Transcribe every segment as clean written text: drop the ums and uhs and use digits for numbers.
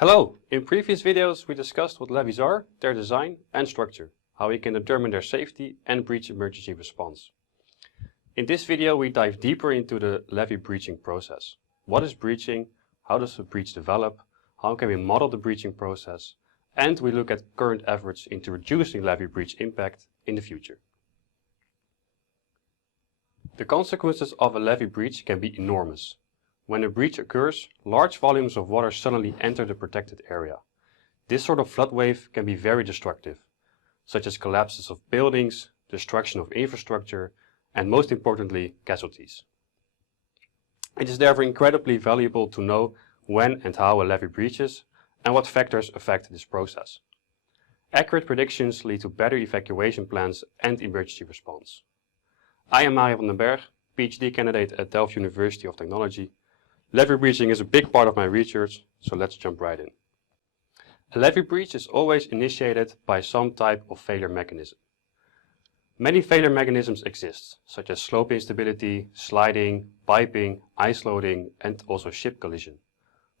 Hello! In previous videos we discussed what levees are, their design and structure, how we can determine their safety and breach emergency response. In this video we dive deeper into the levee breaching process. What is breaching? How does a breach develop? How can we model the breaching process? And we look at current efforts into reducing levee breach impact in the future. The consequences of a levee breach can be enormous. When a breach occurs, large volumes of water suddenly enter the protected area. This sort of flood wave can be very destructive, such as collapses of buildings, destruction of infrastructure, and most importantly, casualties. It is therefore incredibly valuable to know when and how a levee breaches and what factors affect this process. Accurate predictions lead to better evacuation plans and emergency response. I am Mario van den Berg, PhD candidate at Delft University of Technology. Levee breaching is a big part of my research, so let's jump right in. A levee breach is always initiated by some type of failure mechanism. Many failure mechanisms exist, such as slope instability, sliding, piping, ice loading, and also ship collision.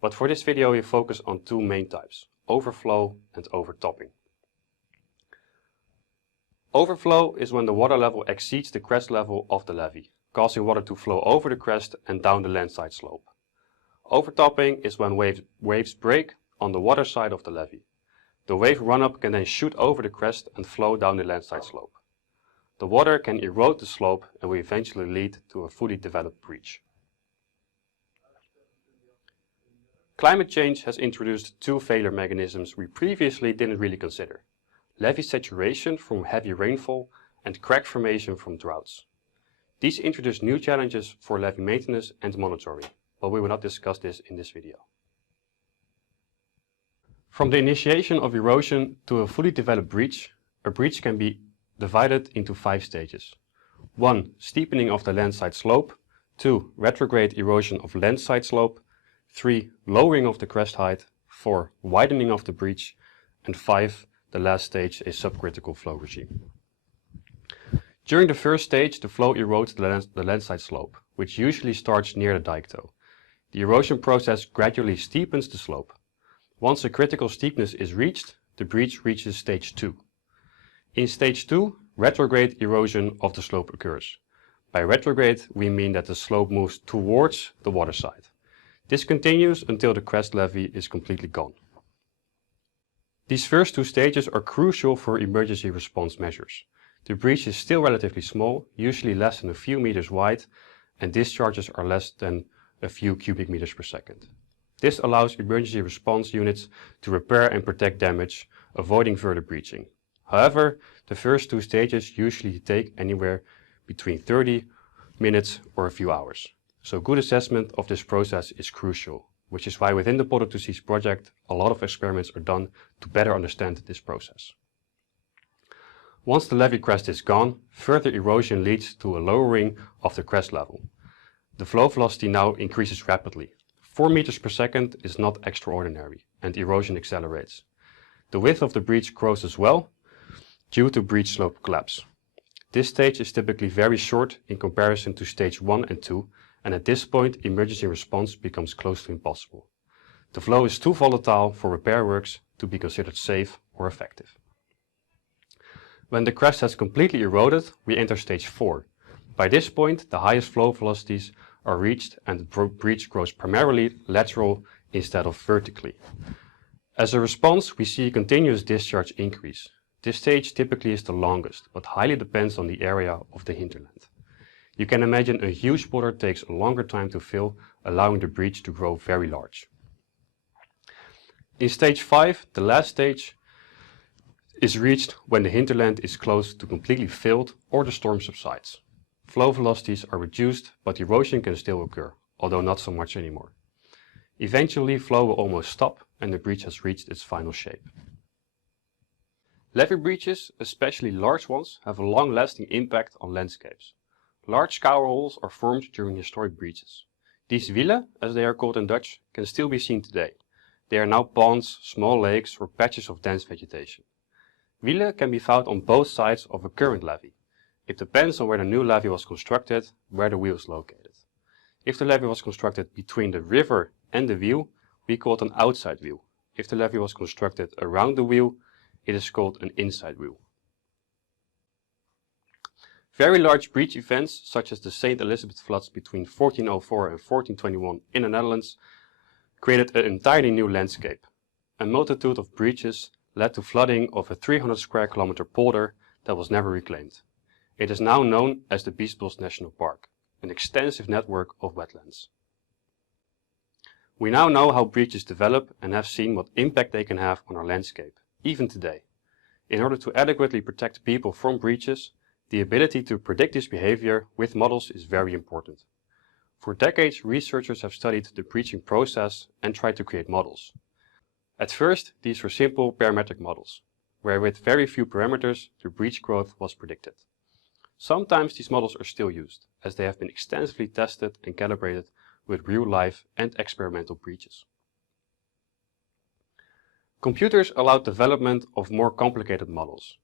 But for this video we focus on two main types, overflow and overtopping. Overflow is when the water level exceeds the crest level of the levee, causing water to flow over the crest and down the landside slope. Overtopping is when waves break on the water side of the levee. The wave run-up can then shoot over the crest and flow down the landside slope. The water can erode the slope and will eventually lead to a fully developed breach. Climate change has introduced two failure mechanisms we previously didn't really consider: levee saturation from heavy rainfall and crack formation from droughts. These introduce new challenges for levee maintenance and monitoring, but we will not discuss this in this video. From the initiation of erosion to a fully developed breach, a breach can be divided into 5 stages. 1. Steepening of the landside slope. 2. Retrograde erosion of landside slope. 3. Lowering of the crest height. 4. Widening of the breach. And 5. The last stage, a subcritical flow regime. During the first stage, the flow erodes the landside slope, which usually starts near the dike toe. The erosion process gradually steepens the slope. Once a critical steepness is reached, the breach reaches stage 2. In stage 2, retrograde erosion of the slope occurs. By retrograde, we mean that the slope moves towards the water side. This continues until the crest levee is completely gone. These first 2 stages are crucial for emergency response measures. The breach is still relatively small, usually less than a few meters wide, and discharges are less than a few cubic meters per second. This allows emergency response units to repair and protect damage, avoiding further breaching. However, the first 2 stages usually take anywhere between 30 minutes or a few hours. So good assessment of this process is crucial, which is why within the Polder2Seas project a lot of experiments are done to better understand this process. Once the levee crest is gone, further erosion leads to a lowering of the crest level. The flow velocity now increases rapidly. 4 meters per second is not extraordinary, and erosion accelerates. The width of the breach grows as well, due to breach slope collapse. This stage is typically very short in comparison to stage 1 and 2, and at this point emergency response becomes close to impossible. The flow is too volatile for repair works to be considered safe or effective. When the crest has completely eroded, we enter stage 4. By this point, the highest flow velocities are reached and the breach grows primarily lateral instead of vertically. As a response, we see a continuous discharge increase. This stage typically is the longest, but highly depends on the area of the hinterland. You can imagine a huge boulder takes a longer time to fill, allowing the breach to grow very large. In stage 5, the last stage, is reached when the hinterland is close to completely filled or the storm subsides. Flow velocities are reduced, but erosion can still occur, although not so much anymore. Eventually, flow will almost stop and the breach has reached its final shape. Levee breaches, especially large ones, have a long-lasting impact on landscapes. Large scour holes are formed during historic breaches. These wielen, as they are called in Dutch, can still be seen today. They are now ponds, small lakes or patches of dense vegetation. Wielen can be found on both sides of a current levee. It depends on where the new levee was constructed, where the wheel is located. If the levee was constructed between the river and the wheel, we call it an outside wheel. if the levee was constructed around the wheel, it is called an inside wheel. Very large breach events, such as the St. Elizabeth floods between 1404 and 1421 in the Netherlands, created an entirely new landscape. A multitude of breaches led to flooding of a 300 square kilometer polder that was never reclaimed. It is now known as the Biesbos National Park, an extensive network of wetlands. We now know how breaches develop and have seen what impact they can have on our landscape, even today. In order to adequately protect people from breaches, the ability to predict this behavior with models is very important. For decades, researchers have studied the breaching process and tried to create models. At first, these were simple parametric models, where with very few parameters, the breach growth was predicted. Sometimes these models are still used, as they have been extensively tested and calibrated with real-life and experimental breaches. Computers allowed development of more complicated models.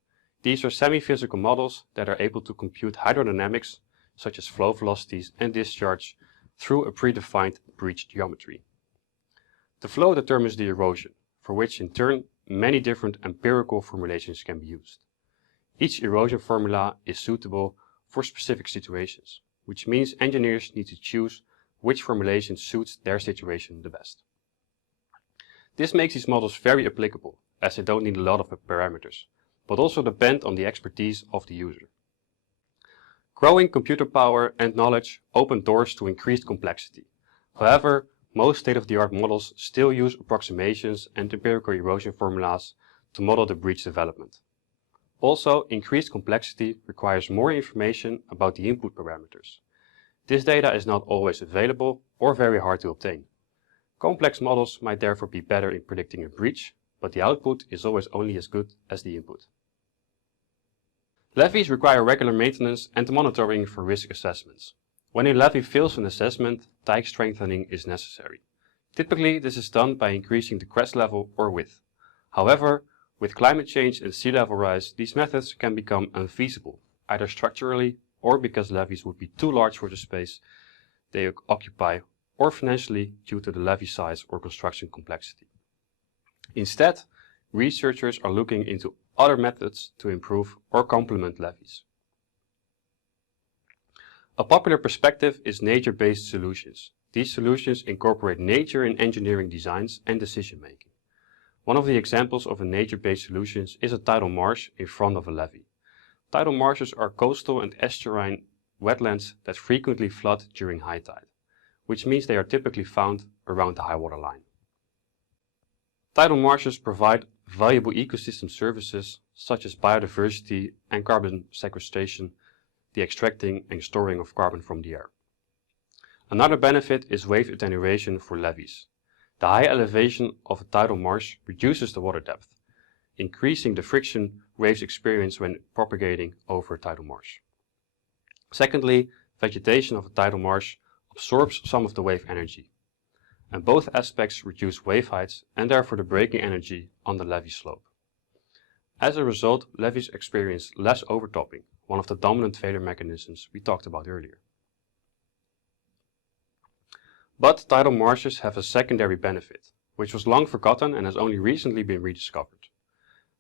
These are semi-physical models that are able to compute hydrodynamics, such as flow velocities and discharge, through a predefined breach geometry. The flow determines the erosion, for which in turn many different empirical formulations can be used. Each erosion formula is suitable for specific situations, which means engineers need to choose which formulation suits their situation the best. This makes these models very applicable, as they don't need a lot of parameters, but also depend on the expertise of the user. Growing computer power and knowledge open doors to increased complexity. However, most state-of-the-art models still use approximations and empirical erosion formulas to model the breach development. Also, increased complexity requires more information about the input parameters. This data is not always available or very hard to obtain. Complex models might therefore be better in predicting a breach, but the output is always only as good as the input. Levees require regular maintenance and monitoring for risk assessments. When a levee fails an assessment, dike strengthening is necessary. Typically, this is done by increasing the crest level or width. However, with climate change and sea level rise, these methods can become unfeasible, either structurally or because levees would be too large for the space they occupy, or financially due to the levee size or construction complexity. Instead, researchers are looking into other methods to improve or complement levees. A popular perspective is nature-based solutions. These solutions incorporate nature in engineering designs and decision-making. One of the examples of a nature-based solution is a tidal marsh in front of a levee. Tidal marshes are coastal and estuarine wetlands that frequently flood during high tide, which means they are typically found around the high water line. Tidal marshes provide valuable ecosystem services such as biodiversity and carbon sequestration, the extracting and storing of carbon from the air. Another benefit is wave attenuation for levees. The high elevation of a tidal marsh reduces the water depth, increasing the friction waves experience when propagating over a tidal marsh. Secondly, vegetation of a tidal marsh absorbs some of the wave energy, and both aspects reduce wave heights and therefore the breaking energy on the levee slope. As a result, levees experience less overtopping, one of the dominant failure mechanisms we talked about earlier. But tidal marshes have a secondary benefit, which was long forgotten and has only recently been rediscovered.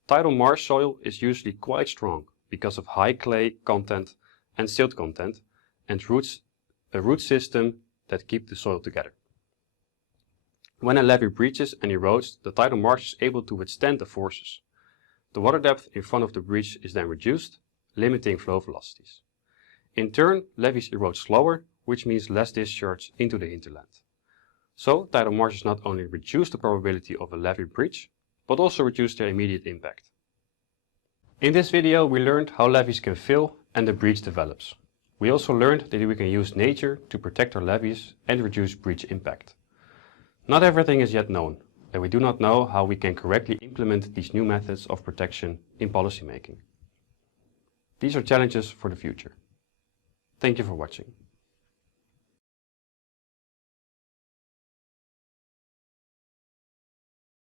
Tidal marsh soil is usually quite strong because of high clay content and silt content and a root system that keep the soil together. When a levee breaches and erodes, the tidal marsh is able to withstand the forces. The water depth in front of the breach is then reduced, limiting flow velocities. In turn, levees erode slower, which means less discharge into the hinterland. So, tidal marshes not only reduce the probability of a levee breach, but also reduce their immediate impact. In this video, we learned how levees can fail and the breach develops. We also learned that we can use nature to protect our levees and reduce breach impact. Not everything is yet known, and we do not know how we can correctly implement these new methods of protection in policymaking. These are challenges for the future. Thank you for watching.